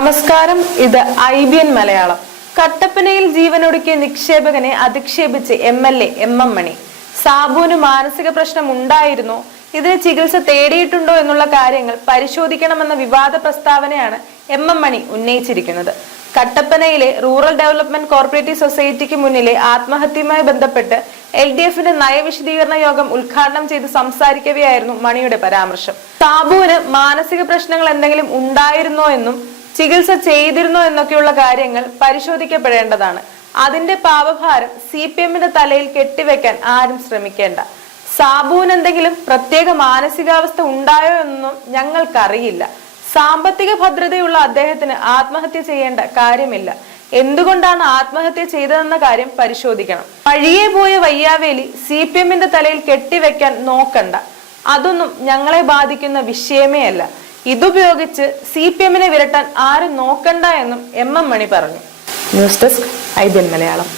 നമസ്കാരം, ഇത് IBN മലയാളം. കട്ടപ്പനയിൽ ജീവനൊടുക്കിയ നിക്ഷേപകനെ അധിക്ഷേപിച്ച് MLA MM മണി. സാബുവിന് മാനസിക പ്രശ്നം ഉണ്ടായിരുന്നോ, ഇതിന് ചികിത്സ തേടിയിട്ടുണ്ടോ എന്നുള്ള കാര്യങ്ങൾ പരിശോധിക്കണമെന്ന വിവാദ പ്രസ്താവനയാണ് MM മണി ഉന്നയിച്ചിരിക്കുന്നത്. കട്ടപ്പനയിലെ റൂറൽ ഡെവലപ്മെന്റ് കോർപ്പറേറ്റീവ് സൊസൈറ്റിക്ക് മുന്നിലെ ആത്മഹത്യയുമായി ബന്ധപ്പെട്ട് LDFന്റെ നയവിശദീകരണ യോഗം ഉദ്ഘാടനം ചെയ്ത് സംസാരിക്കവെയായിരുന്നു മണിയുടെ പരാമർശം. സാബുവിന് മാനസിക പ്രശ്നങ്ങൾ എന്തെങ്കിലും ഉണ്ടായിരുന്നോ എന്നും ചികിത്സ ചെയ്തിരുന്നോ എന്നൊക്കെയുള്ള കാര്യങ്ങൾ പരിശോധിക്കപ്പെടേണ്ടതാണ്. അതിന്റെ പാപഭാരം CPMന്റെ തലയിൽ കെട്ടിവെക്കാൻ ആരും ശ്രമിക്കേണ്ട. സാബുവിന് എന്തെങ്കിലും പ്രത്യേക മാനസികാവസ്ഥ ഉണ്ടായോ എന്നൊന്നും ഞങ്ങൾക്കറിയില്ല. സാമ്പത്തിക ഭദ്രതയുള്ള അദ്ദേഹത്തിന് ആത്മഹത്യ ചെയ്യേണ്ട കാര്യമില്ല. എന്തുകൊണ്ടാണ് ആത്മഹത്യ ചെയ്തതെന്ന കാര്യം പരിശോധിക്കണം. വഴിയെ പോയ വയ്യാവേലി CPMന്റെ തലയിൽ കെട്ടിവെക്കാൻ നോക്കണ്ട. അതൊന്നും ഞങ്ങളെ ബാധിക്കുന്ന വിഷയമേ അല്ല. ഇതുപയോഗിച്ച് CPMനെ വിരട്ടാൻ ആരും നോക്കണ്ട എന്നും MM മണി പറഞ്ഞു. News desk IBN Malayalam.